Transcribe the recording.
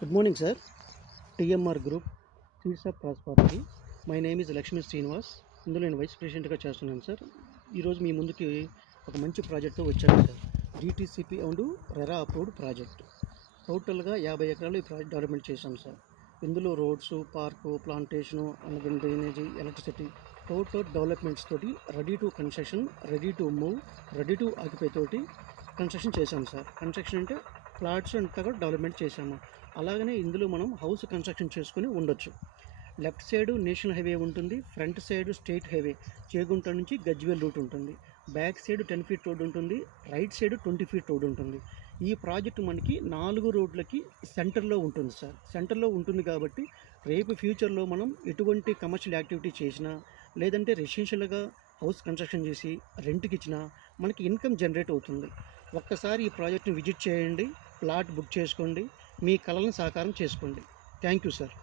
Good morning, sir. TMR Group, Seeds of Prosperity. My name is Lakshmi Srinivas. ఇందులో నేను vice ప్రెసిడెంట్గా చేస్తున్నాను sir. ఈరోజు మీ ముందుకి ఒక మంచి ప్రాజెక్ట్తో వచ్చాను sir. GTCP and RERA approved project. టోటల్గా 50 ఎకరాలు ఈ ప్రాజెక్ట్ డెవలప్మెంట్ చేశాం సార్. ఇందులో రోడ్స్, పార్కు, ప్లాంటేషను, అలాగే డ్రైనేజీ, ఎలక్ట్రిసిటీ, టోటల్ డెవలప్మెంట్స్ తోటి ready to construction, ready to move, ready to occupy తోటి కన్స్ట్రక్షన్ చేశాం సార్. కన్స్ట్రక్షన్ అంటే ఫ్లాట్స్ అంతా కూడా డెవలప్మెంట్ చేశాము. అలాగనే ఇందులో మనం హౌస్ కన్స్ట్రక్షన్ చేసుకుని ఉండొచ్చు. లెఫ్ట్ సైడ్ నేషనల్ హైవే ఉంటుంది, front side state highway Chegunta నుంచి గజ్వేల్ రూట్ ఉంటుంది, బ్యాక్ సైడ్ 10 ఫీట్ రోడ్ ఉంటుంది, రైట్ సైడ్ 20 ఫీట్ రోడ్ ఉంటుంది. ఈ ప్రాజెక్టు మనకి 4 రోడ్లకి సెంటర్లో ఉంటుంది సార్. సెంటర్లో ఉంటుంది కాబట్టి రేపు ఫ్యూచర్లో మనం ఎటువంటి కమర్షియల్ యాక్టివిటీ చేసినా, లేదంటే రెసిడెన్షియల్గా హౌస్ కన్స్ట్రక్షన్ చేసి రెంట్కి ఇచ్చినా మనకి ఇన్కమ్ జనరేట్ అవుతుంది. ఒక్కసారి ఈ ప్రాజెక్ట్ని విజిట్ చేయండి, ప్లాట్ బుక్ చేసుకోండి, మీ కలలను సాకారం చేసుకోండి. Thank you sir.